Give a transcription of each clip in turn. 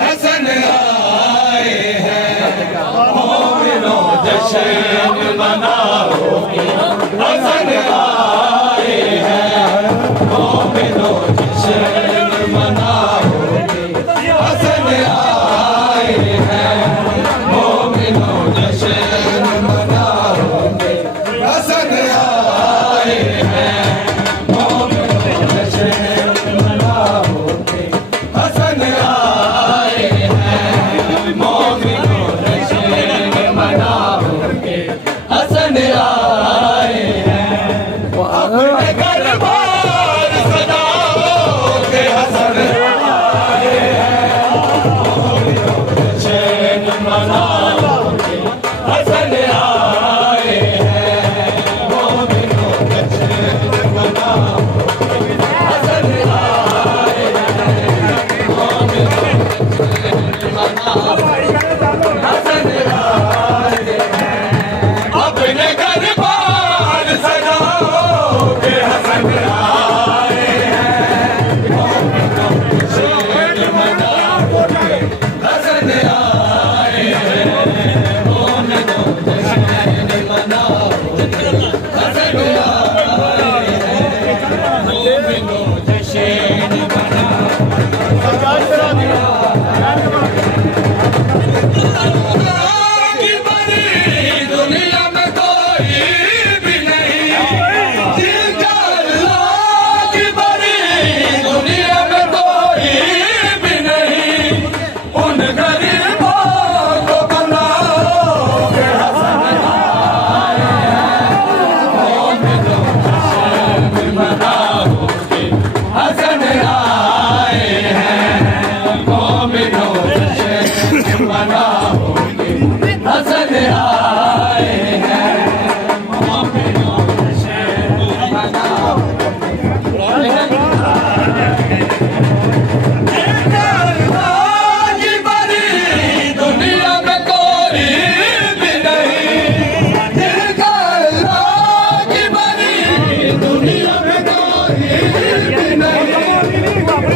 हसन आए हैं मोमिनो जश्न मनाओगे हसन आए हैं मोमिनो जश्न मनाओगे हसन आए हैं मोमिनो जश्न मनाओगे हसन आए हैं मोमिनो जश्न मनाओगे हसन आए हैं मोमिनो जश्न मनाओगे हसन आए हैं अपने घर बार सजाओगे हसन आए हैं मोमिनो जश्न मनाओगे हसन आए हैं मोमिनो जश्न मनाओगे हसन आए हैं मोमिनो जश्न मनाओगे हसन आए हैं अपने घर बार सजाओगे हसन आए हैं मोमिनो जश्न मनाओगे हसन आए हैं मोमिनो जश्न मनाओगे हसन आए हैं मोमिनो जश्न की बड़ी दुनिया में कोई भी नहीं जिनका अल्लाह की बड़ी दुनिया में कोई भी नहीं उन गरीबों को बनाओगे हसन आए हैं मोमिनो जश्न मनाओगे हसन आए हैं मोमिनो जश्न मनाओगे हसन आए हैं मोमिनो जश्न मनाओगे जिनका अल्लाह की बड़ी दुनिया में कोई भी नहीं जिनका अल्लाह की बड़ी दुनिया में कोई भी नहीं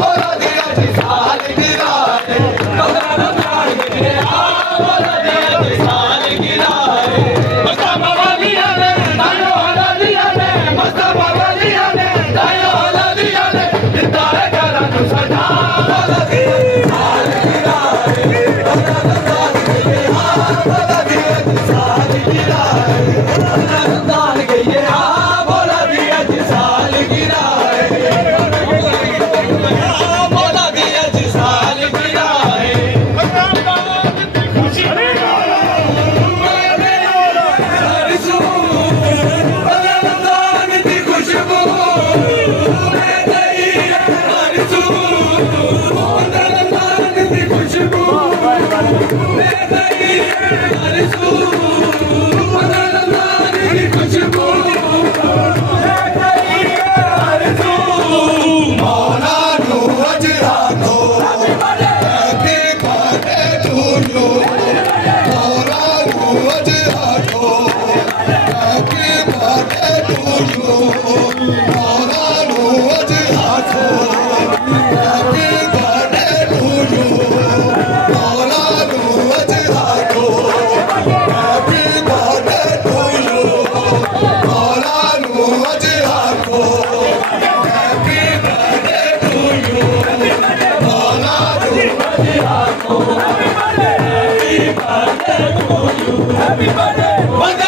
बोला दिया जी साल गिराए रमजान के बोला दिया जी साल गिराए मस्ता वालिया ने तायो वाला दिया ने मस्ता वालिया ने तायो वाला दिया ने दिताए करा नु सजा बोला दिया जी साल गिराए रमजान के बोला दिया जी साल गिराए रमजान के बोला दिया जी साल गिराए बोला दिया जी साल गिराए खुशी रमजान की खुशबू रमजान की खुशबू रमजान की खुशबू मौला नु अज राखो हैप्पी बर्थडे टू यू मौला नु अज राखो हैप्पी बर्थडे टू यू मौला नु अज राखो हैप्पी बर्थडे टू यू मौला नु अज राखो हैप्पी बर्थडे टू यू मौला नु अज राखो हैप्पी बर्थडे टू यू मौला नु अज राखो happy birthday to you happy birthday